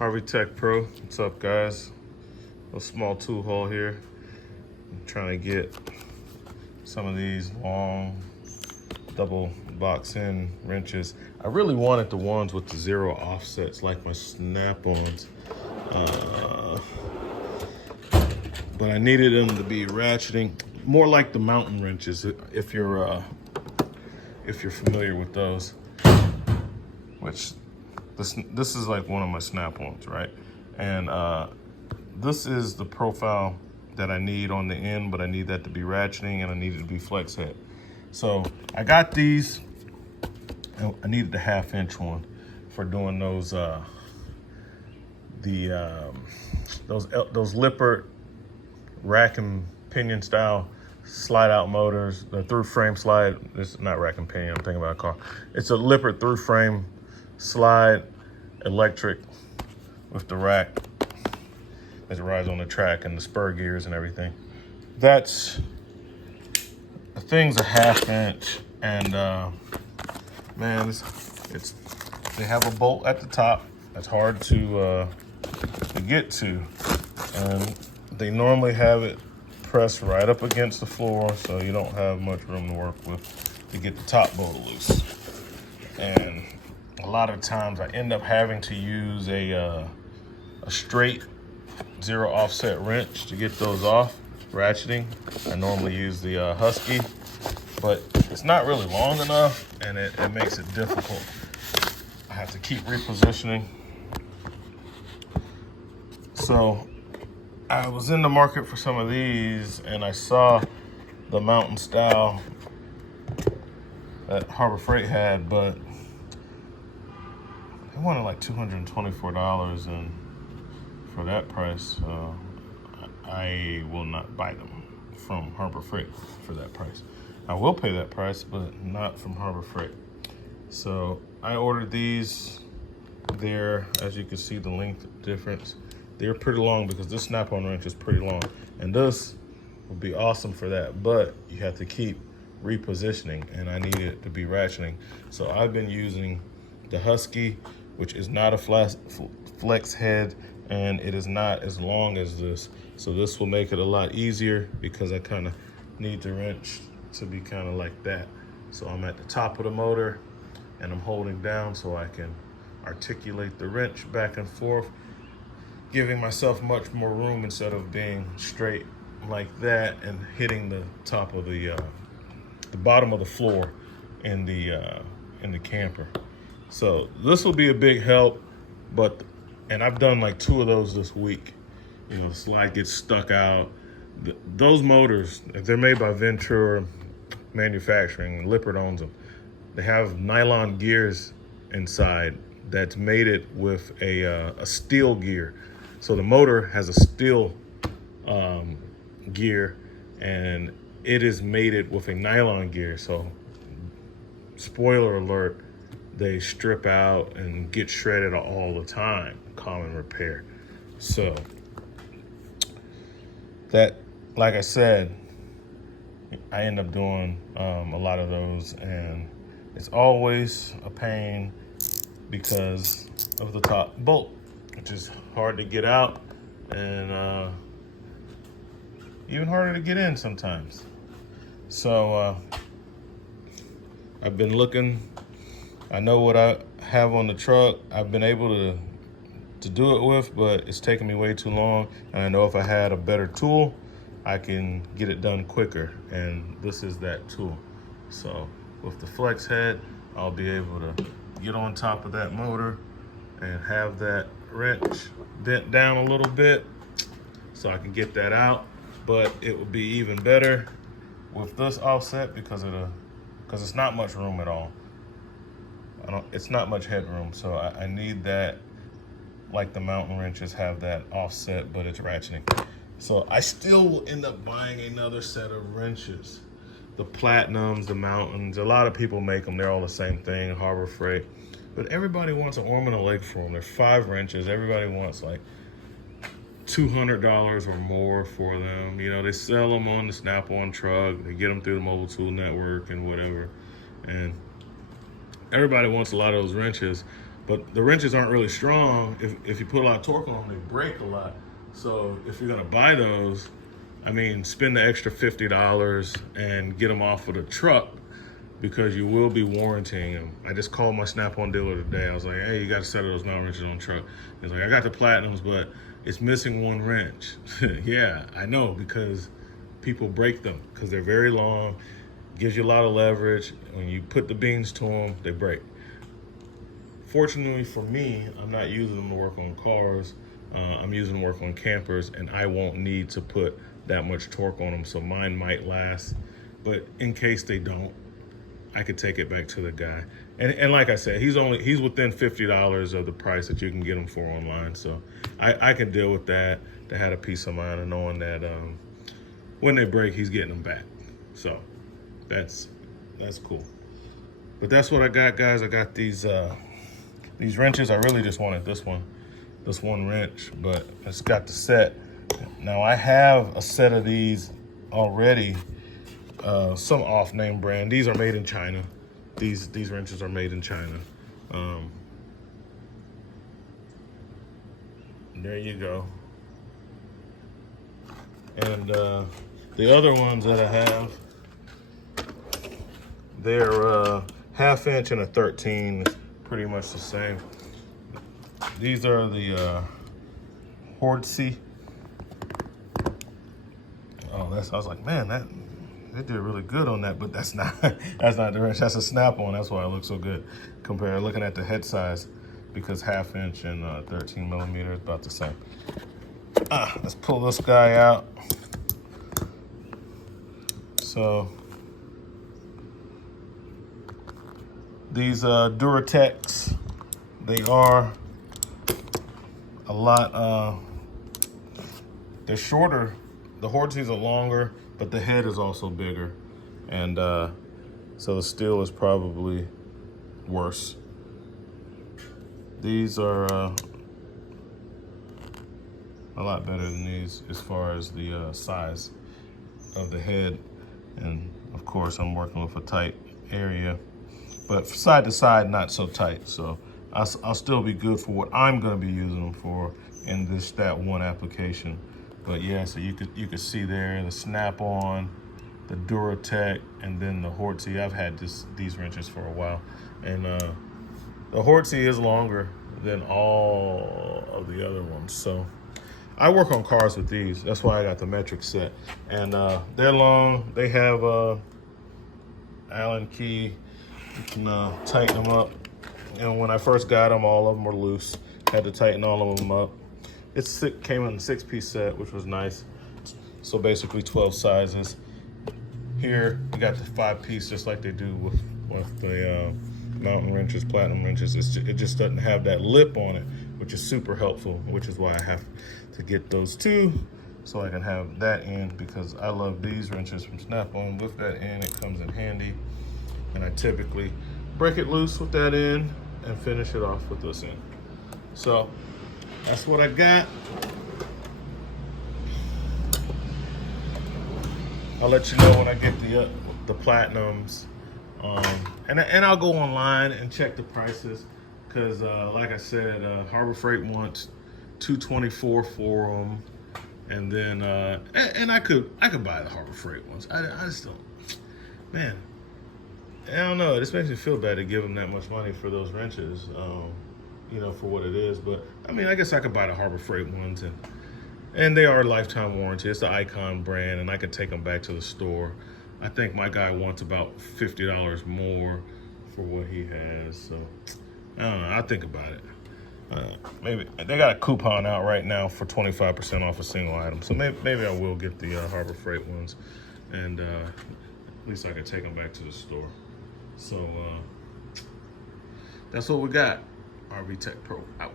Duratech Pro. What's up, guys? A small tool haul here. I'm trying to get some of these long double box in wrenches. I really wanted the ones with the zero offsets like my snap-ons, but I needed them to be ratcheting more like the mountain wrenches if you're familiar with those. Which this is like one of my snap-ons, right? And this is the profile that I need on the end, but I need that to be ratcheting and I need it to be flex head. So I got these. I needed the 1/2 inch one for doing those Lippert rack and pinion style slide out motors. The through frame slide. It's not rack and pinion. I'm thinking about a car. It's a Lippert through frame slide electric with the rack as it rides on the track and the spur gears and everything. The thing's a 1/2 inch, and man, they have a bolt at the top that's hard to get to, and they normally have it pressed right up against the floor, so you don't have much room to work with to get the top bolt loose. And a lot of times I end up having to use a straight zero offset wrench to get those off, ratcheting. I normally use the Husky, but it's not really long enough and it makes it difficult. I have to keep repositioning. So I was in the market for some of these and I saw the mountain style that Harbor Freight had, but I wanted like $224, and for that price, I will not buy them from Harbor Freight for that price. I will pay that price, but not from Harbor Freight. So I ordered these. There, as you can see, the length difference. They're pretty long because this snap-on wrench is pretty long, and this would be awesome for that, but you have to keep repositioning, and I need it to be ratcheting. So I've been using the Husky, which is not a flex head, and it is not as long as this. So this will make it a lot easier because I kind of need the wrench to be kind of like that. So I'm at the top of the motor and I'm holding down so I can articulate the wrench back and forth, giving myself much more room instead of being straight like that and hitting the top of the bottom of the floor in the camper. So this will be a big help, and I've done like 2 of those this week. You know, the slide gets stuck out. Those motors, if they're made by Ventura Manufacturing, Lippert owns them. They have nylon gears inside that's mated with a steel gear. So the motor has a steel gear, and it is mated with a nylon gear. So spoiler alert, they strip out and get shredded all the time, common repair. So that, like I said, I end up doing a lot of those, and it's always a pain because of the top bolt, which is hard to get out and even harder to get in sometimes. So I've been looking. I know what I have on the truck. I've been able to do it with, but it's taking me way too long. And I know if I had a better tool, I can get it done quicker. And this is that tool. So with the flex head, I'll be able to get on top of that motor and have that wrench bent down a little bit so I can get that out. But it would be even better with this offset because it's not much room at all. It's not much headroom, so I need that, like the mountain wrenches have that offset, but it's ratcheting. So I still will end up buying another set of wrenches. The Platinums, the Mountains, a lot of people make them. They're all the same thing, Harbor Freight. But everybody wants an arm and a leg for them. They're 5 wrenches. Everybody wants like $200 or more for them. You know, they sell them on the Snap-on truck. They get them through the Mobile Tool Network and whatever. And everybody wants a lot of those wrenches, But the wrenches aren't really strong. If you put a lot of torque on them, they break a lot. So if you're gonna buy those, I mean, spend the extra $50 and get them off of the truck, because you will be warranting them. I just called my Snap-on dealer today. I was like, hey, you got a set of those mount wrenches on the truck. He's like, I got the Platinums, but it's missing one wrench. Yeah, I know, because people break them because they're very long, gives you a lot of leverage. When you put the beans to them, they break. Fortunately for me, I'm not using them to work on cars. I'm using them to work on campers, and I won't need to put that much torque on them, so mine might last. But in case they don't, I could take it back to the guy. And like I said, he's within $50 of the price that you can get them for online. So I can deal with that, to have a peace of mind of knowing that when they break, he's getting them back. So that's cool. But that's what I got, guys. I got these wrenches. I really just wanted this one wrench, but it's got the set. Now I have a set of these already, some off-name brand. These are made in China. These wrenches are made in China. There you go. And the other ones that I have, they're half-inch and a 13. It's pretty much the same. These are the Hordsey. Oh, I was like, man, they did really good on that, but that's not the wrench. That's a Snap-on. That's why it looks so good compared looking at the head size, because half-inch and 13 millimeter is about the same. Let's pull this guy out. So these Duratechs, they are a lot, they're shorter. The Hordseys are longer, but the head is also bigger. And so the steel is probably worse. These are a lot better than these as far as the size of the head. And of course, I'm working with a tight area, but side to side, not so tight. So I'll still be good for what I'm gonna be using them for in that one application. But yeah, so you could see there the Snap-on, the Duratech, and then the Hordsey. I've had these wrenches for a while, and the Hordsey is longer than all of the other ones. So I work on cars with these. That's why I got the metric set, and they're long. They have Allen key. You can tighten them up. And when I first got them, all of them were loose. Had to tighten all of them up. It came in a 6-piece set, which was nice. So basically 12 sizes. Here, you got the 5-piece, just like they do with the mountain wrenches, platinum wrenches. It just doesn't have that lip on it, which is super helpful, which is why I have to get those two, so I can have that in, because I love these wrenches from Snap-on. With that in, it comes in handy. And I typically break it loose with that in and finish it off with this in. So that's what I got. I'll let you know when I get the platinums, and I'll go online and check the prices, because like I said, Harbor Freight wants $224 for them, and then and I could buy the Harbor Freight ones. I just don't, man. I don't know. It just makes me feel bad to give them that much money for those wrenches, you know, for what it is. But I mean, I guess I could buy the Harbor Freight ones, and they are lifetime warranty. It's the Icon brand, and I could take them back to the store. I think my guy wants about $50 more for what he has. So I don't know. I'll think about it. Maybe they got a coupon out right now for 25% off a single item. So maybe I will get the Harbor Freight ones, and at least I can take them back to the store. So that's what we got. RV Tech Pro out.